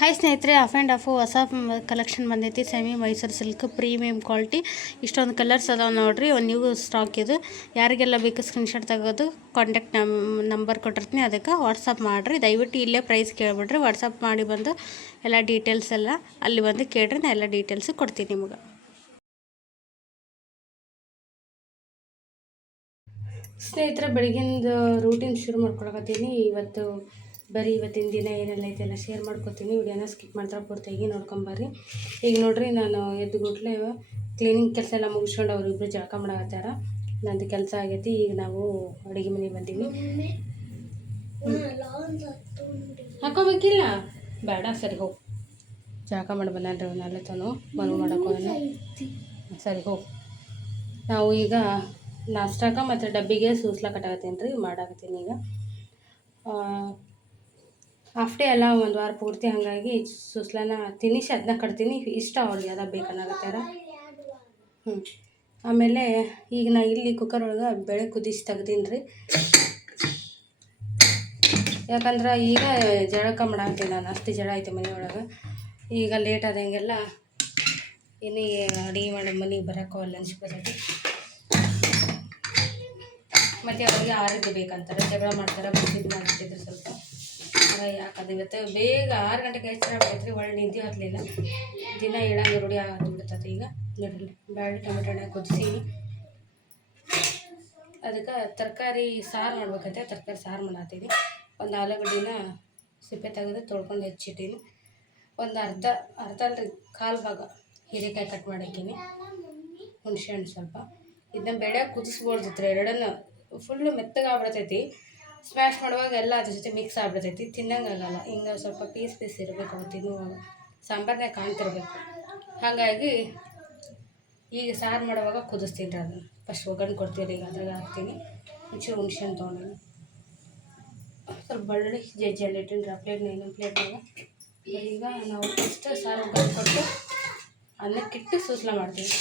Hi ಸ್ನೇಹಿತರೆ, of and of ಹೊಸ collection ಬಂದೈತಿ. Semi Mysuru silk premium quality. ಇಷ್ಟೊಂದು ಕಲರ್ಸ್ ಅದಾವೆ ನೋಡ್ರಿ. ಒಂದು ನ್ಯೂ ಸ್ಟಾಕ್ ಇದು. ಯಾರಿಗೆಲ್ಲ ಬೇಕು ಸ್ಕ್ರೀನ್ಶಾಟ್ ತೆಗೆದು ಕಾಂಟ್ಯಾಕ್ಟ್ ನಂಬರ್ ಕೊಟ್ಟಿರ್ತೀನಿ, ಅದಕ್ಕೆ ವಾಟ್ಸಪ್ ಮಾಡಿರಿ. ದಯವಿಟ್ಟು ಇಲ್ಲೇ ಪ್ರೈಸ್ ಕೇಳಿಬಿಡ್ರಿ. ವಾಟ್ಸಪ್ ಮಾಡಿ ಬಂದು ಎಲ್ಲ ಡೀಟೇಲ್ಸ್ ಎಲ್ಲ ಅಲ್ಲಿ ಬಂದು ಕೇಳ್ರಿ, ನಾನು ಎಲ್ಲ ಡೀಟೇಲ್ಸು ಕೊಡ್ತೀನಿ ನಿಮ್ಗೆ. ಸ್ನೇಹಿತರೆ, ಬೆಳಗಿಂದ ರೂಟೀನ್ ಶುರು ಮಾಡ್ಕೊಳಕತ್ತೀನಿ. ಇವತ್ತಿನ ದಿನ ಏನೆಲ್ಲ ಐತೆಲ್ಲ ಶೇರ್ ಮಾಡ್ಕೊತೀನಿ. ವಿಡಿಯೋನ ಸ್ಕಿಪ್ ಮಾಡ್ತಾರೆ ಪೂರ್ತಿಯಾಗಿ ನೋಡ್ಕೊಂಬರ್ರಿ. ಈಗ ನೋಡ್ರಿ, ನಾನು ಎದ್ದುಗುಟ್ಲೆ ಕ್ಲೀನಿಂಗ್ ಕೆಲಸ ಎಲ್ಲ ಮುಗಿಸ್ಕೊಂಡು ಅವರಿಬ್ಬರು ಜಳಕ ಮಾಡಕತ್ತಾರ. ನಂದು ಕೆಲಸ ಆಗೈತಿ. ಈಗ ನಾವು ಅಡುಗೆ ಮನೆಗೆ ಬಂದೀವಿ. ಹಾಕೋಬೇಕಿಲ್ಲ, ಬೇಡ, ಸರಿ ಹೋಗಿ ಜಳಕ ಮಾಡಿ ಬಂದಾನ್ರಿ. ಅವನ್ನೆಲ್ಲ ತಾನು ಮನು ಮಾಡೋಕೆ ಸರಿ ಹೋಗಿ. ನಾವು ಈಗ ನಾಷ್ಟಾಕ ಮತ್ತು ಡಬ್ಬಿಗೆ ಸೂಸ್ಲಾಕತ್ತಾಗತ್ತೀನಿ ರೀ, ಮಾಡಾಕತ್ತೀನಿ. ಈಗ ಹಾಫ್ ಡೇ ಎಲ್ಲ ಒಂದು ವಾರ ಪೂರ್ತಿ, ಹಾಗಾಗಿ ಸೂಸ್ಲಾನ ತಿನ್ನಿಸಿ ಅದನ್ನ ಕಟ್ತೀನಿ. ಇಷ್ಟ ಅವ್ರಿಗೆ ಅದ ಬೇಕನ್ನಾಗತ್ತಾರ. ಆಮೇಲೆ ಈಗ ನಾ ಇಲ್ಲಿ ಕುಕ್ಕರ್ ಒಳಗೆ ಬೇಳೆ ಕುದಿಸಿ ತೆಗ್ದೀನಿ ರೀ. ಯಾಕಂದ್ರೆ ಈಗ ಜಳಕ ಮಾಡಾಕ್ತೀನಿ ನಾನು. ಅಷ್ಟು ಜಳ ಐತೆ ಮನೆಯೊಳಗೆ. ಈಗ ಲೇಟ್ ಆದಂಗೆಲ್ಲ ಇನ್ನೀಗ ಅಡುಗೆ ಮಾಡೋ ಮನೆಗೆ ಬರೋಕ್ಕೋ ಲಂಚ್ ಬರೋದು. ಮತ್ತು ಅವ್ರಿಗೆ ಆರೋಗ್ಯ ಬೇಕಂತಾರೆ, ಜಗಳ ಮಾಡ್ತಾರೆ. ಬಿಸಿದು ಮಾಡಿಬಿಟ್ಟಿದ್ರು ಸ್ವಲ್ಪ. ಯಾಕಂದ್ರೆ ಇವತ್ತು ಬೇಗ 6 ಗಂಟೆಗೆ ಎಚ್ಚರ ಆಗ್ತೈತ್ರಿ. ಒಳ್ಳೆ ನಿದ್ದೆ ಹತ್ತಲಿಲ್ಲ. ದಿನ ಹೇಳಂಗೆ ರೂಢಿ ಆಗ್ಬಿಡ್ತದೆ. ಈಗ ನೋಡ್ರಿ, ಬೇಳೆ ಟೊಮೆಟೊ ಹಣ್ಣು ಕುದಿಸಿ ಅದಕ್ಕೆ ತರಕಾರಿ ಸಾರು ಮಾಡ್ಬೇಕಂತೆ. ತರಕಾರಿ ಸಾರು ಮಾಡತ್ತೀನಿ. ಒಂದು ಆಲೂಗಡ್ಡಿನ ಸಿಪ್ಪೆ ತೆಗೆದು ತೊಳ್ಕೊಂಡು ಹೆಚ್ಚಿಟ್ಟೀನಿ. ಒಂದು ಅರ್ಧ ಅಲ್ರಿ, ಕಾಲು ಭಾಗ ಹೀರೆಕಾಯಿ ಕಟ್ ಮಾಡಿದ್ದೀನಿ. ಹುಣಸೆ ಹಣ್ಣು ಸ್ವಲ್ಪ. ಇದನ್ನ ಬೇಳೆ ಕುದಿಸ್ಬೋದಿತ್ತು. ಎರಡನ್ನು ಫುಲ್ಲು ಮೆತ್ತಗೆ ಆಗ್ಬಿಡ್ತೈತಿ. ಸ್ಮ್ಯಾಶ್ ಮಾಡುವಾಗ ಎಲ್ಲ ಅದ್ರ ಜೊತೆ ಮಿಕ್ಸ್ ಆಗ್ಬಿಡ್ತೈತಿ. ತಿನ್ನಂಗೆ ಆಗಲ್ಲ. ಹಿಂಗೆ ಸ್ವಲ್ಪ ಪೀಸ್ ಇರಬೇಕು. ಅವು ತಿನ್ನುವಾಗ ಸಾಂಬಾರ್ನಾಗ ಕಾಣ್ತಿರ್ಬೇಕು. ಹಾಗಾಗಿ ಈಗ ಸಾರು ಮಾಡುವಾಗ ಕುದಿಸ್ತೀನಿ ರೀ. ಅದನ್ನು ಫಸ್ಟ್ ಒಗ್ಗರಣೆ ಕೊಡ್ತೀವಿ. ಈಗ ಅದ್ರಾಗ ಹಾಕ್ತೀನಿ. ಒಂಚೂರು ಹುಣಸೆ ಹಣ್ಣು ತೊಗೊಂಡು ಸ್ವಲ್ಪ ಬೆಳ್ಳುಳ್ಳಿ ಜಜ್ಜಿ ಇಟ್ಟಿನಿ ರೀ. ಆ ಪ್ಲೇಟ್ನ ಇನ್ನೊಂದು ಪ್ಲೇಟ್ನಾಗ. ಈಗ ನಾವು ಫಸ್ಟ್ ಸಾರು ಒಗ್ಗರಣೆ ಕೊಟ್ಟು ಅನ್ನಕ್ಕಿಟ್ಟು ಸೂಸ್ಲ ಮಾಡ್ತೀವಿ.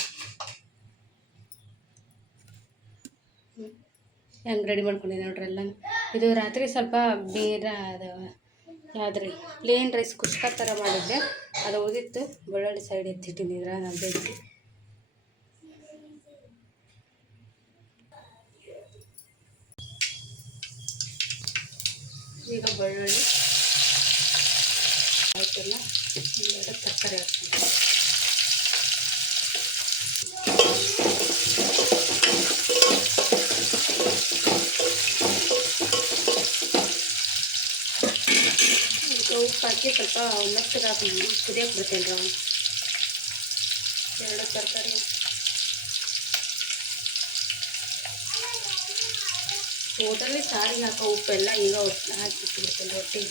ಹೆಂಗೆ ರೆಡಿ ಮಾಡ್ಕೊಂಡಿದ್ದೀನಿ ನೋಡ್ರಿ ಎಲ್ಲ. ಇದು ರಾತ್ರಿ ಸ್ವಲ್ಪ ಬೇರೆ ಅದು ಯಾವ್ದ್ರಿ ಪ್ಲೇನ್ ರೈಸ್ ಕುಷ್ಕ ಥರ ಮಾಡಿದ್ದೆ. ಅದು ಉಳಿದಿತ್ತು. ಬೆಳ್ಳುಳ್ಳಿ ಸೈಡ್ ಎತ್ತಿಟ್ಟಿನಿದ್ರ ನಾನು ಬೇಯಿಸಿ. ಈಗ ಬೆಳ್ಳುಳ್ಳಿ ಆಯ್ತಲ್ಲ, ಎರಡು ತರಕಾರಿ ಹಾಕ್ತೀನಿ. ಉಪ್ಪು ಹಾಕಿ ಸ್ವಲ್ಪ ಮೆತ್ತಗೆ ಹಾಕಿ ಕುದಿಯೋಕೆ ಬಿಡ್ತೇನೆ ರೀ. ಅವನು ಎರಡು ತರಕಾರಿ ಟೋಟಲಿ ಸಾರಿಗೆ ಹಾಕೋ ಉಪ್ಪೆಲ್ಲ ಈಗ ಹಾಕಿಬಿಡ್ತೇನೆ ರೊಟ್ಟಿ.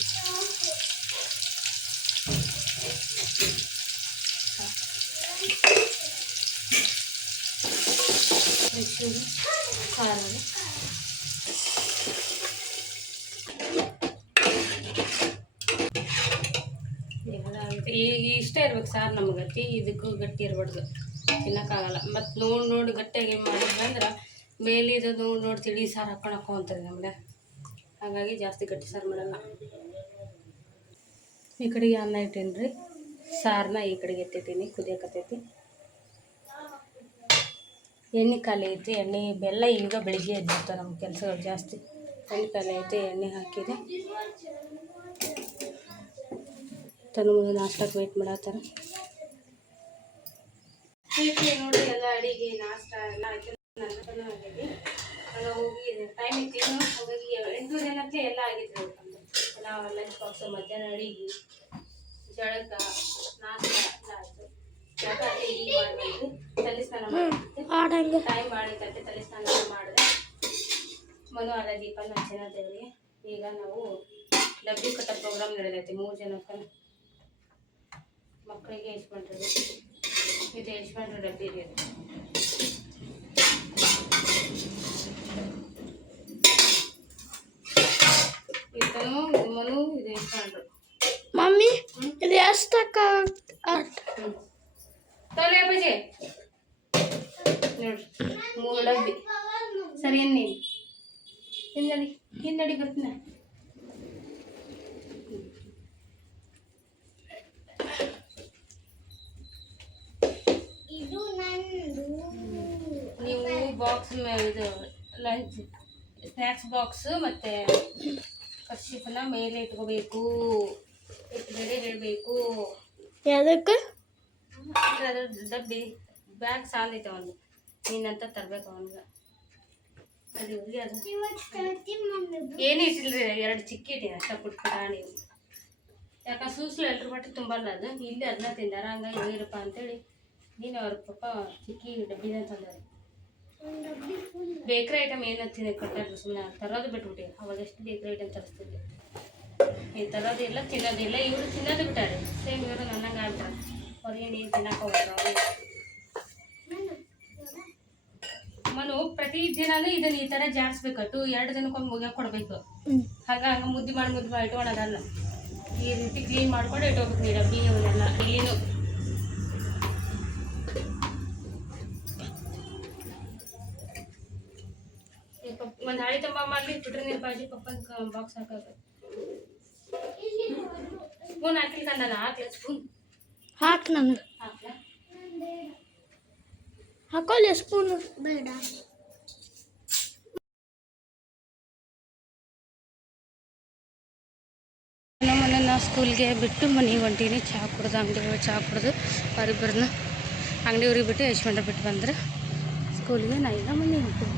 ಖಾರ ಈಗ ಇಷ್ಟ ಇರ್ಬೇಕು ಸಾರು ನಮ್ಗೆ. ಇದಕ್ಕೂ ಗಟ್ಟಿ ಇರ್ಬಾರ್ದು, ತಿನ್ನೋಕ್ಕಾಗಲ್ಲ. ಮತ್ತು ನೋಡಿ ಗಟ್ಟಿಯಾಗಿ ಮಾಡಿದ್ರಂದ್ರೆ ಮೇಲಿದು ನೋಡಿ ತಿಳಿ ಸಾರು ಹಾಕ್ಕೊಳಕ್ಕೋ ಅಂತಾರೆ ನಮ್ಗೆ. ಹಾಗಾಗಿ ಜಾಸ್ತಿ ಗಟ್ಟಿ ಸಾರು ಮಾಡಲ್ಲ. ಈ ಕಡೆಗೆ ಅನ್ನ ಇಟ್ಟೇನಿ ರೀ. ಸಾರನ್ನ ಈ ಕಡೆಗೆ ಎತ್ತಿಟ್ಟೀನಿ, ಕುದಿಯಕತ್ತೈತಿ. ಎಣ್ಣೆ ಖಾಲಿ ಐತಿ. ಎಣ್ಣೆ ಬೆಲ್ಲ ಈಗ ಬೆಳಿಗ್ಗೆ ಎದ್ದಿರ್ತಾವೆ ನಮ್ಮ ಕೆಲಸಗಳು ಜಾಸ್ತಿ. ಎಣ್ಣೆ ಖಾಲಿ ಐತಿ, ಎಣ್ಣೆ ಹಾಕಿದೆ. ತನ್ನ ಮುಂದೆ ನಾಷ್ಟಕ್ಕೆ ವೇಟ್ ಮಾಡತ್ತಾರ. ನೋಡಿ ಎಲ್ಲ ಅಡಿಗೆ ನಾಷ್ಟ ಎಲ್ಲ ಆಯ್ತು. ನನ್ನ ಆಗೈತಿ. ನಾನು ಹೋಗಿ ಟೈಮ್ ಇತ್ತು. ಹಾಗಾಗಿ 8 ಜನಕ್ಕೆ ಎಲ್ಲ ಆಗಿತ್ತು. ನಾವು ಲಂಚ್ ಬಾಕ್ಸ್, ಮಧ್ಯಾಹ್ನ ಅಡಿಗೆ, ಜಳಕ, ನಾಷ್ಟ ಎಲ್ಲ ಆಯಿತು. ಜಳಕ ಅಲ್ಲೇ ಈಗ ಮಾಡಬೇಕು. ತಲೆ ಸ್ನಾನ ಮಾಡಿದೆ. ಟೈಮ್ ಮಾಡಿದ್ದಕ್ಕೆ ತಲೆ ಸ್ನಾನ ಮಾಡಿದೆ. ಮನು ಅಲ್ಲ ದೀಪನ ಹಚ್ಚನ ದೇವರಿಗೆ. ಈಗ ನಾವು ಡಬ್ಬಿ ಕಟ್ಟೋ ಪ್ರೋಗ್ರಾಮ್ ನಡೆದೈತಿ. 3 ಜನಕ್ಕೆ ಮಕ್ಕಳಿಗೆ ಯಜಮಾನ್ರಿಗೆ. ಇದು ಯಜಮಾನ್ರ ಡಬ್ಬಿ ರೀ. ಈತನು ಮನು ಇದು ಯಜಮಾನ್ರು. ಮಮ್ಮಿ ಇದು ಎಷ್ಟು ತೋಲೆ ಬಜೆ ನೋಡ್ರಿ. 3 ಡಬ್ಬಿ. ಸರಿ ಅನ್ನಿ ಹಿಂದಡಿ ಬರ್ತೀನಿ. ಬಾಕ್ಸ್ ಇದು ಲಂಚ್ ಸ್ನ್ಯಾಕ್ಸ್ ಬಾಕ್ಸು ಮತ್ತು ಕರ್ಶಿಫನ್ನ ಮೇಲೆ ಇಟ್ಕೋಬೇಕು, ಬೇರೆ ಹೇಳಬೇಕು. ಯಾವುದಕ್ಕೆ? ಅದ್ರ ಡಬ್ಬಿ ಬ್ಯಾಗ್ ಸಾಲೈತೆ ಅವನು, ನೀನಂತ ತರ್ಬೇಕು ಅವನಿಗೆ. ಅದು ಇವ್ರಿಗೆ ಅದು ಏನೇ ಇಟ್ಟಿಲ್ರಿ, 2 ಚಿಕ್ಕಿ ಇಟ್ಟಿನಿ ಅಷ್ಟ ಪುಟ್ಟಾಣಿ. ಯಾಕಂದ್ರೆ ಸೂಸ್ಲು ಎಲ್ರ ಮಟ್ಟಿಗೆ ತುಂಬಲ್ಲ ಅದು, ಇಲ್ಲಿ ಅದನ್ನ ತಿಂದಾರ. ಹಂಗಾಗಿ ಹೋಗಿರಪ್ಪ ಅಂತೇಳಿ ನೀನು ಅವ್ರ ಪಾಪ ಚಿಕ್ಕಿ ಡಬ್ಬಿನ ತಂದಾರೆ. ಬೇಕ್ರಿ ಐಟಮ್ ಏನು ತಿನ್ನ ಕೊಟ್ಟಾರ, ಸುಮ್ಮನೆ ತರೋದು ಬಿಟ್ಬಿಟ್ಟು. ಅವಾಗ ಎಷ್ಟು ಬೇಕ್ರಿ ಐಟಮ್ ತರಿಸ್ತಿದ್ದೆ, ಏನು ತರೋದಿಲ್ಲ ತಿನ್ನೋದಿಲ್ಲ. ಇವರು ತಿನ್ನೋದು ಬಿಟ್ಟಾರೆ, ಸೇಮ್ ಇವರು ನನ್ನಂಗೆ ಆಗ್ಬಿಟ್ಟಾರೆ. ಅವ್ರಿಗೇನು ಏನು ತಿನ್ನಕ್ಕೆ ಹೋಗ್ತಾರೆ. ಮನು ಪ್ರತಿ ದಿನಾನು ಇದನ್ನ ಈ ಥರ ಜಾಡಿಸ್ಬೇಕು. 2 ದಿನಕ್ಕೊಮ್ಮೆ ಮುಗಿಯಕ್ಕೆ ಕೊಡಬೇಕು. ಹಂಗೆ ಮುದ್ದೆ ಮಾಡಿ ಇಟ್ಕೊಳೋದಲ್ಲ, ಈ ರೀತಿ ಕ್ಲೀನ್ ಮಾಡ್ಕೊಂಡು ಇಟ್ಕೋಬೇಕು. ನೀರು ಡಬ್ಬಿ ಇವನ್ನೆಲ್ಲ ಇಲ್ಲಿನೂ ಒಂದು ಹಾಳಿ ತುಂಬ ಮಾಡಲಿ ಬಿಟ್ರೆ ನೀರು ಬಾಜಿ ಪಪ್ಪನ ಬಾಕ್ಸ್ ಹಾಕೋದು. ಸ್ಪೂನ್ ಹಾಕಿಲ್ಲ ನಾನು ಹಾಕ್ಲ ಸ್ಪೂನ್ ಹಾಕಿ ನನಗೆ ಹಾಕ್ಲ ಹಾಕೊಳ್ಳಿ ಸ್ಪೂನು ಬೇಡ. ನಮ್ಮನ್ನು ನಾ ಸ್ಕೂಲ್ಗೆ ಬಿಟ್ಟು ಮನೆಗೆ ಹೊಂಟೀನಿ. ಚಹಾ ಕುಡ್ದು ಅಂಗಡಿ ಚಹಾ ಕುಡ್ದು ಅವರಿಬ್ಬರನ್ನ ಅಂಗಡಿಯವ್ರಿಗೆ ಬಿಟ್ಟು ಯಶವಂತ ಬಿಟ್ಟು ಬಂದ್ರೆ ಸ್ಕೂಲಿಗೆ ನಾ ಈಗ ಮನೆಗೆ ಹೊಂಟೀನಿ.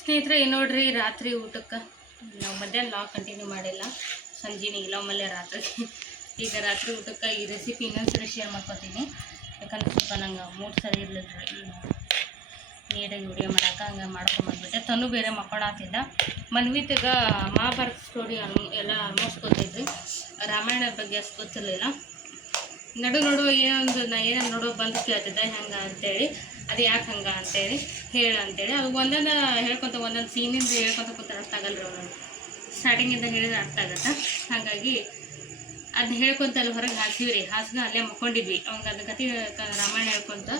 ಸ್ನೇಹಿತರೆ ನೋಡ್ರಿ, ರಾತ್ರಿ ಊಟಕ್ಕೆ ನಾವು ಮಧ್ಯಾಹ್ನ ಲಾಗ್ ಕಂಟಿನ್ಯೂ ಮಾಡಿಲ್ಲ, ಸಂಜೆನೇ ಇಲ್ಲ ಒಮ್ಮೆ ರಾತ್ರಿ. ಈಗ ರಾತ್ರಿ ಊಟಕ್ಕೆ ಈ ರೆಸಿಪಿ ಇನ್ನೊಂದ್ಸರಿ ಶೇರ್ ಮಾಡ್ಕೊತೀನಿ. ಯಾಕಂದ್ರೆ ಸ್ವಲ್ಪ ನಂಗೆ ಮೂಡ್ ಸರಿ ಇರಲಿಲ್ಲ ರೀ ನೀಟಾಗಿ ವಿಡಿಯೋ ಮಾಡೋಕೆ. ಹಂಗೆ ಮಾಡ್ಕೊಂಬಂದ್ಬಿಟ್ಟೆ. ತನು ಬೇರೆ ಮಕ್ಕಳಾತಿದ್ದ. ಮನ್ವಿತ್ಗೆ ಮಹಾಭಾರತ ಸ್ಟೋರಿ ಎಲ್ಲ ಆಲ್ಮೋಸ್ಟ್ ಗೊತ್ತಿದ್ರಿ, ರಾಮಾಯಣದ ಬಗ್ಗೆ ಅಷ್ಟು ಗೊತ್ತಿರಲಿಲ್ಲ. ನಡು ಏನೊಂದು ನಾ ಏನೇನು ನೋಡೋ ಬಂದು ಕೇಳ್ತಿದ್ದೆ ಹೆಂಗೆ ಅಂತೇಳಿ, ಅದು ಯಾಕೆ ಹಂಗೆ ಅಂತೇಳಿ ಅಂತೇಳಿ ಅದು ಒಂದೊಂದು ಹೇಳ್ಕೊತ ಒಂದೊಂದು ಸೀನಿಂದ ಹೇಳ್ಕೊತ ಕೂತ ಅರ್ಥ ಆಗಲ್ಲ ರೀ ಒಂದೊಂದು. ಸ್ಟಾರ್ಟಿಂಗಿಂದ ಹೇಳಿದ್ರೆ ಅರ್ಥ ಆಗತ್ತೆ. ಹಾಗಾಗಿ ಅದನ್ನ ಹೇಳ್ಕೊತ ಅಲ್ಲಿ ಹೊರಗೆ ಹಾಕ್ಸಿವ್ರಿ. ಹಾಸ್ಗೆ ಅಲ್ಲೇ ಮಕ್ಕೊಂಡಿದ್ವಿ. ಅವಂಗೆ ಅದು ಕತೆ ರಾಮಾಯಣ ಹೇಳ್ಕೊತ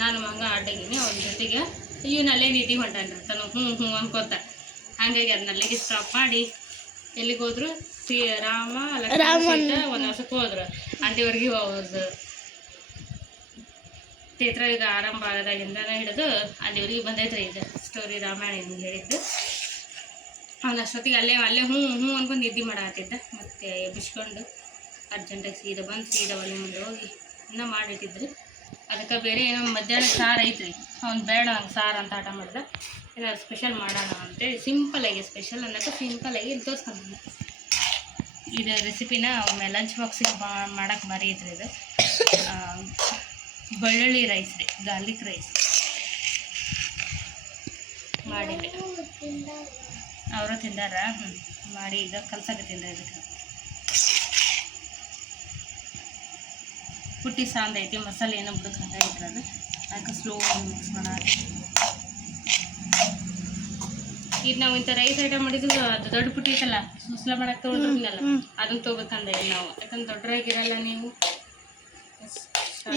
ನಾನು ಹಂಗೆ ಆಡಾಗಿನಿ ಅವ್ನ ಜೊತೆಗೆ. ಇವನು ಅಲ್ಲೇ ನಿಧಿ ಹೊಂಟಾನ್ರಿ ತನು ಹ್ಞೂ ಅನ್ಕೊತ. ಹಾಗಾಗಿ ಅದನ್ನ ಅಲ್ಲಿಗೆ ಸ್ಟಾಪ್ ಮಾಡಿ ಎಲ್ಲಿಗೆ ಹೋದ್ರು, ರಾಮ ಲಕ್ಷ್ಮಣ ಒಂದು ವರ್ಷಕ್ಕೆ ಹೋದ್ರು. ಅಂಟಿವರೆಗೆ ಅವ್ರದ್ದು ಕ್ಷೇತ್ರ ಈಗ ಆರಂಭ ಆಗೋದಾಗಿಂದನೇ ಹಿಡಿದು ಅಲ್ಲಿವರೆಗೆ ಬಂದೈತ್ರಿ ಇದು ಸ್ಟೋರಿ ರಾಮಾಯಣ ಹೇಳಿದ್ದು. ಅವ್ನು ಅಷ್ಟೊತ್ತಿಗೆ ಅಲ್ಲೇ ಹ್ಞೂ ಅನ್ಕೊಂಡು ನಿದ್ದೆ ಮಾಡಾತಿದ್ದ. ಮತ್ತು ಎಬ್ಬಿಸ್ಕೊಂಡು ಅರ್ಜೆಂಟಾಗಿ ಸೀದಾ ಒಲೆ ಮುಂದೆ ಹೋಗಿ ಇನ್ನೂ ಮಾಡಿಟ್ಟಿದ್ರಿ. ಅದಕ್ಕೆ ಬೇರೆ ಏನೋ ಮಧ್ಯಾಹ್ನ ಸಾರು ಐತ್ರಿ. ಅವ್ನು ಬೇಡ ನಂಗೆ ಸಾರು ಅಂತ ಆಟ ಮಾಡಿದೆ. ಏನಾದ್ರು ಸ್ಪೆಷಲ್ ಮಾಡೋಣ ಅಂತೇಳಿ ಸಿಂಪಲ್ಲಾಗಿ, ಸ್ಪೆಷಲ್ ಅನ್ನೋಕ್ಕೆ ಸಿಂಪಲ್ಲಾಗಿ ಇಲ್ಲಿ ತೋರಿಸ್ಕೊಂಡು ಇದು ರೆಸಿಪಿನ ಒಮ್ಮೆ ಲಂಚ್ ಬಾಕ್ಸಿಗೆ ಮಾಡೋಕ್ಕೆ ಮರೀತ್ರಿ. ಇದು ಬೆಳ್ಳುಳ್ಳಿ ರೈಸ್ ರೀ, ಗಾರ್ಲಿಕ್ ರೈಸ್ ಮಾಡಿದ್ದೆ. ಅವರು ತಿಂದಾರ. ಮಾಡಿ ಈಗ ಕಲ್ಸಾಕತ್ತಿಂದ ಇದಕ್ಕೆ ಪುಟ್ಟಿ ಸಾಂದ್ ಐತಿ, ಮಸಾಲೆ ಏನೋ ಬಿಡೋಕೆ ಹಂಗಾಗಿತ್ತು. ಅದು ಅದಕ್ಕೆ ಸ್ಲೋ ಮಿಕ್ಸ್ ಮಾಡೋದು. ಈಗ ನಾವು ಇಂಥ ರೈಸ್ ಐಟಮ್ ಮಾಡಿದ್ದು ಅದು ದೊಡ್ಡ ಪುಟ್ಟಿ ಐತಲ್ಲ, ಸುಸ್ಲ ಮಾಡಕ್ಕೆ ತೊಗೊಂಡಿರ್ತೀನಲ್ಲ, ಅದನ್ನು ತೊಗೋಬೇಕಂದ ಈಗ ನಾವು. ಯಾಕಂದ್ರೆ ದೊಡ್ಡರಾಗಿರಲ್ಲ ನೀವು.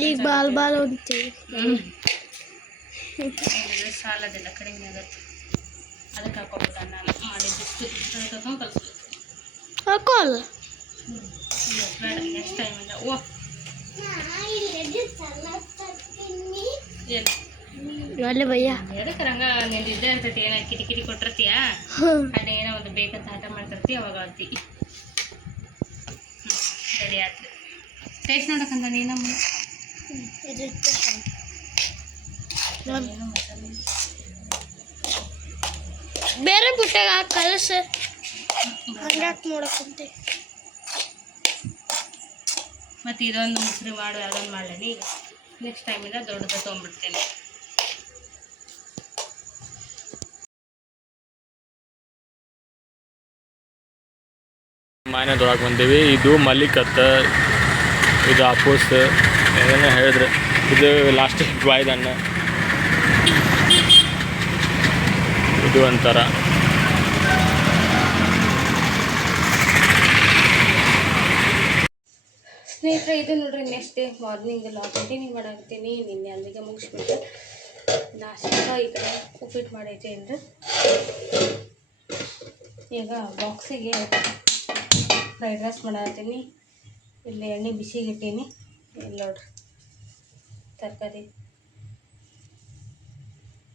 ಈಗ ಬಾಲ್ ಹೊಡಿತೀವಿ. ಸಾಲದಿಲ್ಲ, ಕಡಿಮೆ ಆಗುತ್ತೆ. ಅದಕ್ಕೆ ಹಾಕೋಬೇಕ ನಾನು ಮಾಡಿದ್ದಿಷ್ಟು ತಗೊಂಡು ಕಲಿಸ್ಬೇಕು. ಹಾಕೋಲ್ಲ ಬೇಡ, ನೆಕ್ಸ್ಟ್ ಟೈಮಿಂದ. ಅಲ್ಲೇ ಭಯ್ಯ ಎದಕ್ಕೆ ರಂಗ ನಿಂದು ಇದ್ದೇ ಇರ್ತೈತಿ. ಏನೋ ಕಿಟಿ ಕೊಟ್ಟಿರ್ತೀಯ, ಅದೇ ಏನೋ ಒಂದು ಬೇಕಂತ ಆಟ ಮಾಡ್ತಿರ್ತೀವಿ, ಅವಾಗ ಆಗ್ತಿ. ರೆಡಿ ಆಗ್ತದೆ. ಟೇಸ್ಟ್ ನೋಡಕ್ಕಂತ ನೀನಮ್ಮ ಬೇರೆ ಬುಟ್ಟಾಗ ಕಲಸ ಹಂಗಾಕ್ ನೋಡಕ್ಕಂತೆ. ಮತ್ತು ಇದೊಂದು ಮುಸ್ರಿ ಮಾಡು, ಅದೊಂದು ಮಾಡಲಿ. ಈಗ ನೆಕ್ಸ್ಟ್ ಟೈಮಿಂದ ದೊಡ್ಡದು ತೊಗೊಂಡ್ಬಿಡ್ತೇನೆ. ಮಾಯನದೊಳಗೆ ಬಂದೀವಿ. ಇದು ಮಲ್ಲಿಕತ್ತ, ಇದು ಅಪೋಸ್ ಏನೇನೋ ಹೇಳಿದ್ರೆ. ಇದು ಲಾಸ್ಟಿಗೆ ಬಾಯ್ದನ್ನ, ಇದು ಒಂಥರ ಸ್ನೇಹಿತರೆ. ಇದು ನೋಡ್ರಿ ನೆಕ್ಸ್ಟ್ ಡೇ ಮಾರ್ನಿಂಗ್ ಎಲ್ಲ ಕಂಟಿನ್ಯೂ ಮಾಡಾಕ್ತೀನಿ. ನಿನ್ನೆ ಅಲ್ಲಿಗೆ ಮುಗಿಸ್ಬಿಟ್ಟು ನಾಷ್ಟ ಈ ಕಡೆ ಉಪ್ಪಿಟ್ಟು ಮಾಡೈತೆ ಅಂದರೆ ಈಗ ಬಾಕ್ಸಿಗೆ ಫ್ರೈಡ್ ರೈಸ್ ಮಾಡಾಕ್ತೀನಿ. ಇಲ್ಲಿ ಎಣ್ಣೆ ಬಿಸಿಗಿಟ್ಟೀನಿ. ಇಲ್ಲಿ ನೋಡ್ರಿ ತರಕಾರಿ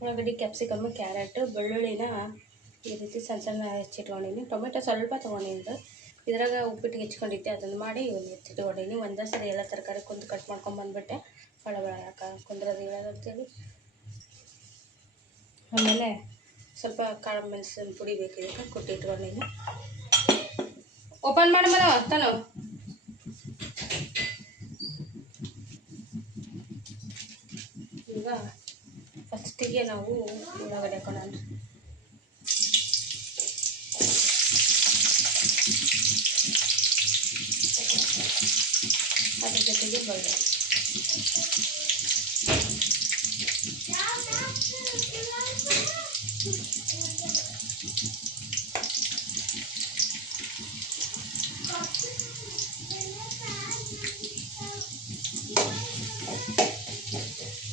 ಉಳ್ಳಾಗಡ್ಡಿ, ಕ್ಯಾಪ್ಸಿಕಮ್, ಕ್ಯಾರೆಟ್, ಬೆಳ್ಳುಳ್ಳಿನ ಈ ರೀತಿ ಸಣ್ಣ ಸಣ್ಣ ಹೆಚ್ಚಿಟ್ಕೊಂಡಿನಿ. ಟೊಮೆಟೊ ಸ್ವಲ್ಪ ತೊಗೊಂಡಿದ್ದು, ಇದ್ರಾಗ ಉಪ್ಪಿಟ್ಟಿಗೆ ಹೆಚ್ಕೊಂಡಿದ್ದೆ, ಅದನ್ನು ಮಾಡಿ ಎತ್ತಿಟ್ಕೊಂಡಿನಿ. ಒಂದೇ ಸರಿ ಎಲ್ಲ ತರಕಾರಿ ಕುಂದು ಕಟ್ ಮಾಡ್ಕೊಂಬಂದ್ಬಿಟ್ಟೆ, ಒಳಗೆ ಯಾಕೆ ಕುಂದ್ರದು ಹೇಳೋದಂತೇಳಿ. ಆಮೇಲೆ ಸ್ವಲ್ಪ ಕಾಳು ಮೆಣಸಿನ ಪುಡಿ ಬೇಕಿದ್ದಕ್ಕೆ ಕುಟ್ಟಿಟ್ಕೊಂಡಿನಿ. ಓಪನ್ ಮಾಡಿ ಮನ ತಾನು ಈಗ ಫಸ್ಟಿಗೆ ನಾವು ಉಳ್ಳಾಗಡ್ಡೆ ಹಾಕೋಣ. ಅದ್ರ ಜೊತೆಗೆ ಬೆಳ್ಳುಳ್ಳಿ.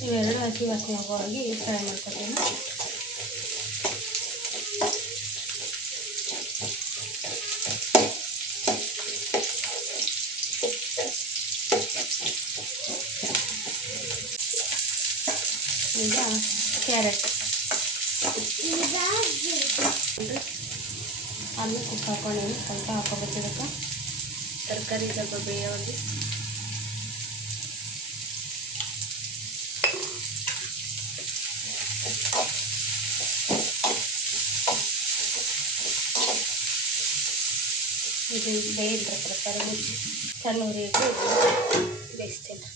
ಇವೆರಡು ಹಸಿ ವಾಸನೆ ಹೋಗಿ ಫ್ರೈ ಮಾಡ್ಕೊತೀನಿ. ಈಗ ಕ್ಯಾರೆಟ್ ಆಮೇಲೆ ಕುಕ್ ಹಾಕೊಂಡೇನಿ. ಸ್ವಲ್ಪ ಹಾಕೋಬೇಕಿದಕ್ಕೆ ತರಕಾರಿ ಸ್ವಲ್ಪ ಬೇಯೋದು. ಇದು ಬೇಯಿದ್ರೆ ತರಕಾರಿ ಮುಚ್ಚಿ ಸಣ್ಣ ಉರಿಯಿಟ್ಟು ಬೇಯಿಸ್ತೀನಿ.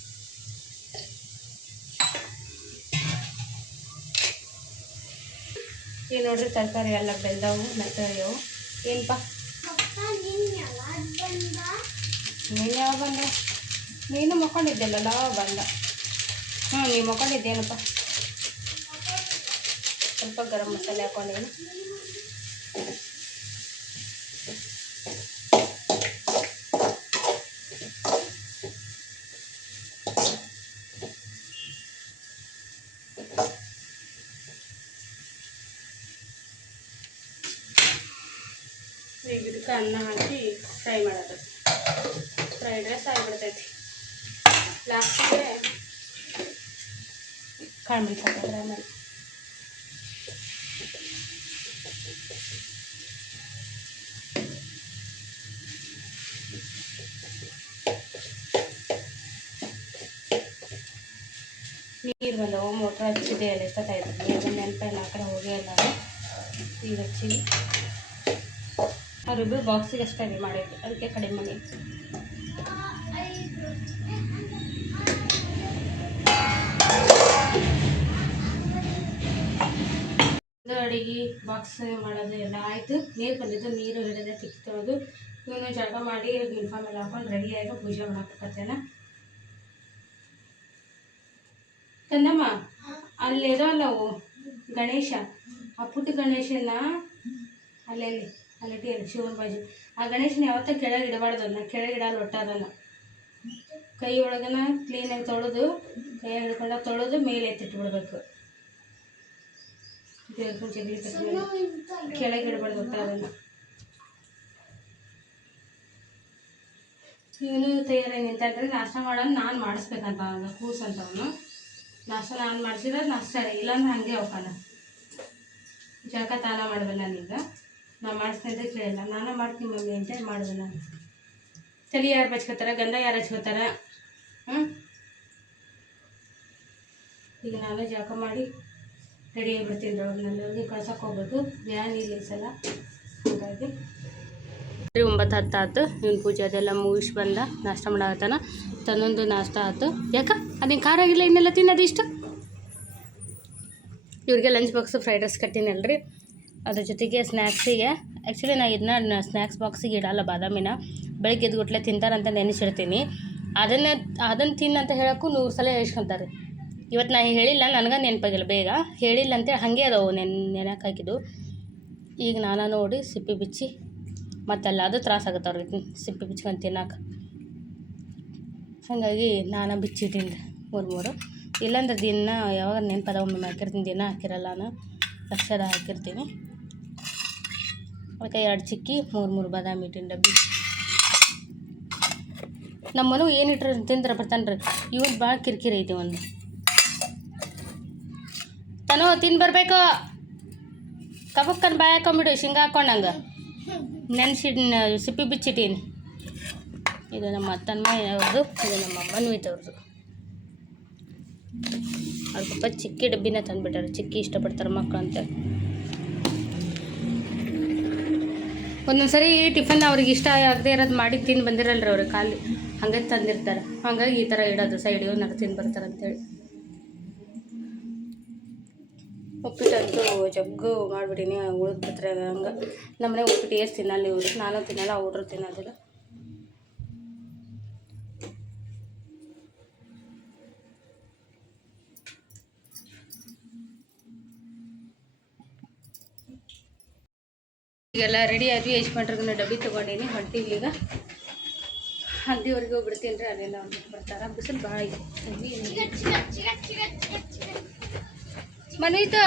ಈಗ ನೋಡ್ರಿ ತರಕಾರಿ ಎಲ್ಲ ಬೆಂದವು, ಮೆತ್ತಗೆವು. ಏನಪ್ಪ ನೀನು ಯಾವ ಬಂದ? ನೀನು ಮಕ್ಕೊಂಡಿದ್ದೆಲ್ಲ ಬಂದ. ನೀನು ಮಕ್ಕೊಂಡಿದ್ದೇನಪ್ಪ. ಸ್ವಲ್ಪ ಗರಂ ಮಸಾಲೆ ಹಾಕೊಂಡೇನು. ಈಗ ಇದಕ್ಕೆ ಅನ್ನ ಹಾಕಿ ಫ್ರೈ ಮಾಡೋದು. ಫ್ರೈಡ್ ರೈಸ್ ಆಗಿಬಿಡ್ತೈತಿ. ಲಾಸ್ಟಿಗೆ ಕಾಳು ಮೆಣಸಾಕಿದ್ರೆ ಆಮೇಲೆ ನೀರು ಬಂದವು. ಮೋಟ್ರ್ ಹಚ್ಚಿದೆ ಎಲ್ಲ ಎಷ್ಟೊತ್ತಾಯ್ತು. ನೀರು ನೆನಪೇನು ಆ ಕಡೆ ಹೋಗೇ ಇಲ್ಲ. ಈಗ ಹಚ್ಚಿ ಅವ್ರಿಬ್ಬರು ಬಾಕ್ಸಿಗೆ ಅಷ್ಟೇ ರೀ ಮಾಡಿದ್ದು, ಅದಕ್ಕೆ ಕಡಿಮೆ ಮಾಡಿ. ಅಡಿಗೆ ಬಾಕ್ಸ್ ಮಾಡೋದು ಎಲ್ಲ ಆಯಿತು. ನೀರು ಬಂದಿದ್ದು, ನೀರು ಹಿಡಿದ ತಿಕ್ಕಿ ತೊಳೆದು ಇವನು ಜಳಕ ಮಾಡಿ ಯೂನಿಫಾರ್ಮ್ ಎಲ್ಲ ಹಾಕೊಂಡು ರೆಡಿಯಾಗಿ ಪೂಜೆ ಮಾಡಾಕತ್ತೇನ. ಕನ್ನಮ್ಮ ಅಲ್ಲಿರೋಲ್ಲ ಅವು ಗಣೇಶ, ಆ ಪುಟ್ಟ ಗಣೇಶನ ಅಲ್ಲಿಟ್ಟಿಯಲ್ಲಿ ಶಿವನ ಬಾಜು. ಆ ಗಣೇಶನ ಯಾವತ್ತ ಕೆಳಗೆ ಇಡಬಾರ್ದು, ಅದನ್ನ ಕೆಳಗೆ ಇಡಲ್ಲ ಒಟ್ಟ. ಅದನ್ನು ಕೈ ಒಳಗನ ಕ್ಲೀನಾಗಿ ತೊಳೆದು, ಕೈ ಹಿಡ್ಕೊಂಡ ತೊಳೆದು ಮೇಲೆ ಎತ್ತಿಟ್ಬಿಡ್ಬೇಕು. ಜಗಲಿ ಮೇಲೆ ಕೆಳಗೆ ಇಡಬಾರ್ದು ಒಟ್ಟ ಅದನ್ನು. ಇವನು ತಯಾರಾಗಿ ನಿಂತಾಡ್ರಿ. ನಾಷ್ಟ ಮಾಡೋದು ನಾನು ಮಾಡಿಸ್ಬೇಕಂತ ಅವನು ಕೂಸು ಅಂತವನು. ನಾಷ್ಟ ನಾನು ಮಾಡಿಸಿದ್ರೆ ನಾಷ್ಟ, ಇಲ್ಲಾಂದ್ರೆ ಹಾಗೆ ಹೋಗೋಣ. ಜಳಕ ತಾನ ಮಾಡಿದೆ ನಾನೀಗ. ನಾನು ಮಾಡಿಸ್ತೀನಿ ಅಂತ ಕೇಳಿಲ್ಲ. ನಾನು ಮಾಡ್ತೀನಿ ಮಮ್ಮಿ ಅಂತ ಮಾಡಿದೆ ನಾನು. ತಲೆ ಯಾರು ಬಚ್ಕೋತಾರೆ, ಗಂಧ ಯಾರು ಹಚ್ಕೋತಾರೆ? ಈಗ ನಾನು ಜಳಕ ಮಾಡಿ ರೆಡಿ ಆಗಿಬಿಡ್ತೀನಿ. ಅವ್ರನ್ನೆಲ್ಲರಿಗೆ ಕಳ್ಸೋಕೆ ಹೋಗ್ಬೇಕು. ವ್ಯಾನ್ ಇಲ್ಲ ಈ ಸಲ, ಹಾಗಾಗಿ 9:10 ಆಯ್ತು. ಇವನು ಪೂಜೆ ಅದೆಲ್ಲ ಮುಗಿಸಿ ಬಂದ. ನಾಷ್ಟ ಮಾಡಾಕತ್ತಾನ. ತನ್ನೊಂದು ನಾಷ್ಟ ಆಯ್ತು. ಯಾಕೆ ಅದೇನು ಖಾರ ಆಗಿಲ್ಲ, ಇನ್ನೆಲ್ಲ ತಿನ್ನೋದು ಇಷ್ಟು. ಇವ್ರಿಗೆ ಲಂಚ್ ಬಾಕ್ಸು ಫ್ರೈಡ್ ರೈಸ್ ಕಟ್ಟಿನಲ್ರಿ, ಅದ್ರ ಜೊತೆಗೆ ಸ್ನ್ಯಾಕ್ಸಿಗೆ. ಆ್ಯಕ್ಚುಲಿ ನಾನು ಇದನ್ನ ಸ್ನ್ಯಾಕ್ಸ್ ಬಾಕ್ಸಿಗೆ ಇಡಲ್ಲ. ಬಾದಾಮಿನ ಬೆಳಗ್ಗೆ ಎದ್ಗುಟ್ಲೆ ತಿಂತಾರಂತ ನೆನೆಸಿಡ್ತೀನಿ. ಅದನ್ನು ತಿನ್ನಂತ ಹೇಳೋಕ್ಕೂ 100 ಸಲ ಹೇಳ್ಸ್ಕೊಂತಾರೆ. ಇವತ್ತು ನಾನು ಹೇಳಿಲ್ಲ, ನನಗೆ ನೆನಪಾಗಿಲ್ಲ. ಬೇಗ ಹೇಳಿಲ್ಲ ಅಂತೇಳಿ ಹಾಗೆ ಅದಾವು ನೆನಕ್ಕೆ ಹಾಕಿದ್ದು. ಈಗ ನಾನು ನೋಡಿ ಸಿಪ್ಪಿ ಬಿಚ್ಚಿ ಮತ್ತೆಲ್ಲ ಅದು ತ್ರಾಸಾಗುತ್ತೆ ಅವ್ರಿಗೆ ಸಿಪ್ಪಿ ಬಿಚ್ಕೊಂಡು ತಿನ್ನೋಕೆ. ಹಾಗಾಗಿ ನಾನು ಬಿಚ್ಚಿಟ್ಟಿನಿ 3 ಇಲ್ಲಾಂದ್ರೆ ದಿನ ಯಾವಾಗ ನೆನಪದ ಒಮ್ಮೆ ಹಾಕಿರ್ತೀನಿ. ದಿನ ಹಾಕಿರಲ್ಲ, ನಾನು ಲಕ್ಷದ ಹಾಕಿರ್ತೀನಿ. ಅದಕ್ಕೆ 2 ಚಿಕ್ಕಿ 3 ಬಾದಾಮಿ ಹಿಟ್ಟಿನ ಡಬ್ಬಿ. ನಮ್ಮ ಮನು ಏನಿಟ್ರೆ ತಿಂದ್ರೆ ಬರ್ತಾನೆ ರೀ. ಇವನು ಭಾಳ ಕಿರಿಕಿರಿ ಐತಿ ಒಂದು. ತನೋ ತಿಂದು ಬರಬೇಕು. ಕಬಕ್ಕನ್ ಬಾಯಿ ಹಾಕೊಂಬಿಡು ಶೇಂಗಾ ಹಾಕೊಂಡಂಗೆ ನೆನ್ಸಿ ಸಿಪ್ಪಿ ಬಿಚ್ಚಿಟ್ಟೀನಿ. ಇದು ನಮ್ಮ ಅತ್ತನ ಅವ್ರದ್ದು, ಇದು ನಮ್ಮ ಮನ್ವಿತವ್ರದ್ದು. ಅವ್ರ ಪಪ್ಪ ಚಿಕ್ಕಿ ಡಬ್ಬಿನ ತಂದುಬಿಟ್ಟಾರೆ. ಚಿಕ್ಕಿ ಇಷ್ಟಪಡ್ತಾರೆ ಮಕ್ಕಳು ಅಂತೇಳಿ. ಒಂದೊಂದು ಸರಿ ಟಿಫನ್ ಅವ್ರಿಗೆ ಇಷ್ಟ ಆಗದೆ ಇರೋದು ಮಾಡಿ ತಿಂದು ಬಂದಿರಲ್ರಿ ಅವ್ರಿಗೆ ಖಾಲಿ ಹಂಗೆ ತಂದಿರ್ತಾರೆ. ಹಂಗಾಗಿ ಈ ಥರ ಇಡೋದು ಸೈಡ್ ಏನಾರು ತಿಂದು ಬರ್ತಾರೆ ಅಂತೇಳಿ. ಉಪ್ಪಿಟ್ಟಂತೂ ಜಗ್ಗು ಮಾಡಿಬಿಟ್ಟಿನಿ, ಉಳಿದು ಬಿಡ್ತಾರೆ ಹಂಗೆ. ನಮ್ಮನೆ ಉಪ್ಪಿಟ್ಟು ಎಷ್ಟು ತಿನ್ನಲ್ಲ ಇವರು, ನಾನು ತಿನ್ನಲ್ಲ, ಅವ್ರು ತಿನ್ನೋದಿಲ್ಲ. ಈಗೆಲ್ಲ ರೆಡಿ ಆದ್ವಿ. ಯಜಮಾನ್ರಿಗೂ ಡಬ್ಬಿ ತೊಗೊಂಡೀನಿ, ಹೊಂಟೀವಿ ಈಗ. ಹಂದಿವರೆಗೂ ಬಿಡ್ತೀನಿ ರೀ, ಅಲ್ಲೆಲ್ಲ ಒಂದಿಟ್ಟು ಬರ್ತಾರೆ. ಬಿಸಿಲು ಭಾಳ ಇದೆ. ಮನೀತು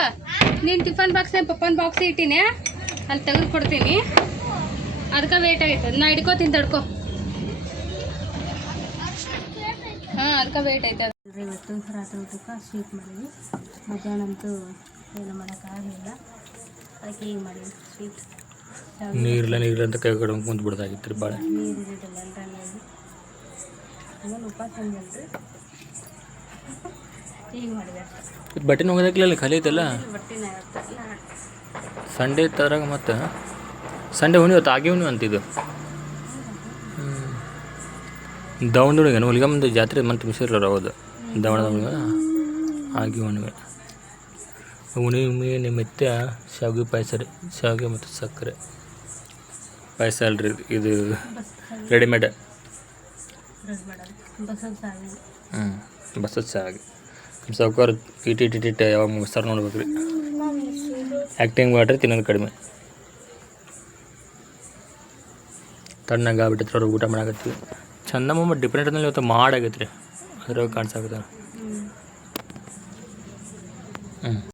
ನೀನು ಟಿಫನ್ ಬಾಕ್ಸ್ನ ಪಪ್ಪನ ಬಾಕ್ಸ್ ಇಟ್ಟೀನಿ, ಅಲ್ಲಿ ತೆಗೆದು ಕೊಡ್ತೀನಿ. ಅದಕ್ಕೆ ವೇಟ್ ಆಗೈತೆ, ನಾ ಹಿಡ್ಕೋತೀನಿ ತಡ್ಕೊ. ಹಾಂ ಅದಕ್ಕೆ ವೇಟ್ ಐತೆ. ಇವತ್ತು ರಾತ್ರಿ ಊಟಕ್ಕೆ ಸ್ವೀಟ್ ಮಾಡಿದ್ವಿ. ಮಧ್ಯಾಹ್ನ ಅಂತೂ ಏನು ಮಾಡೋಕ್ಕಾಗಲಿಲ್ಲ, ಅದಕ್ಕೆ ಈಗ ಮಾಡಿದ್ವಿ ಸ್ವೀಟ್. ನೀರಿಲ್ಲ ಅಂತ ಕೈ ಕಡೆ ಕುಂತು ಬಿಡ್ದಾಗಿತ್ತು ರೀ ಭಾಳ. ನೀರು ಇರೋದಿಲ್ಲ ಎಲ್ಲರಲ್ಲಿ. ಏನು ಉಪವಾಸ ಅಂದ್ರಿ ಈಗ ಮಾಡಿದೆ. ಬಟ್ಟೆ ಹೋಗೋದಕ್ಕಿಲ್ಲ ಖಾಲಿ ಐತಲ್ಲ. ಬಟ್ಟೆನ ಸಂಡೇ ತರಾಗ ಮತ್ತು ಸಂಡೇ ಹುಣ್ಣಿ ಹೊತ್ತು ಆಗಿ ಹುಣ್ಣಿ ಅಂತಿದ್ದು. ದಾವಣಗೆರೆ ಹುಲಿಗಮ್ಮದ ಜಾತ್ರೆ ಮತ್ತು ಮಿಸಿರ್ರ ಹೌದು. ದಾವಣಗೆರೆ ಆಗಿ ಹುಣ್ಣಿಮೆ. ಹುಣ್ಣಿಮೆ ನಿಮಿತ್ತ ಶಾವಿಗೆ ಪಾಯಸ ರೀ. ಶಾವಿಗೆ ಮತ್ತು ಸಕ್ಕರೆ ಪಾಯಸ ಅಲ್ರಿ ಇದು, ರೆಡಿಮೇಡ್. ಬಸದ ಶಾವಿಗೆ ಸಾವುಕಾರ ಇಟ್ಟಿಟ್ಟಿಟ್ಟ ಯಾವಾಗ ಮುಗಿಸ್ತಾರೆ ನೋಡ್ಬೇಕು ರೀ. ಆ್ಯಕ್ಟಿಂಗ್ ಮಾಡ್ರಿ, ತಿನ್ನೋದು ಕಡಿಮೆ. ತಣ್ಣಗೆ ಆಗ್ಬಿಟ್ಟೈತೆ ಅವ್ರು ಊಟ ಮಾಡಾಕತ್ತೀವಿ. ಚಂದ ಮೊಮ್ಮ ಡಿಫ್ರೆಂಟ್ ಅಂದ್ರೆ ಇವತ್ತು ಮಾಡಾಗೈತೆ ರೀ, ಅದ್ರಾಗ ಕಾಣಿಸಾಕತ್ತ.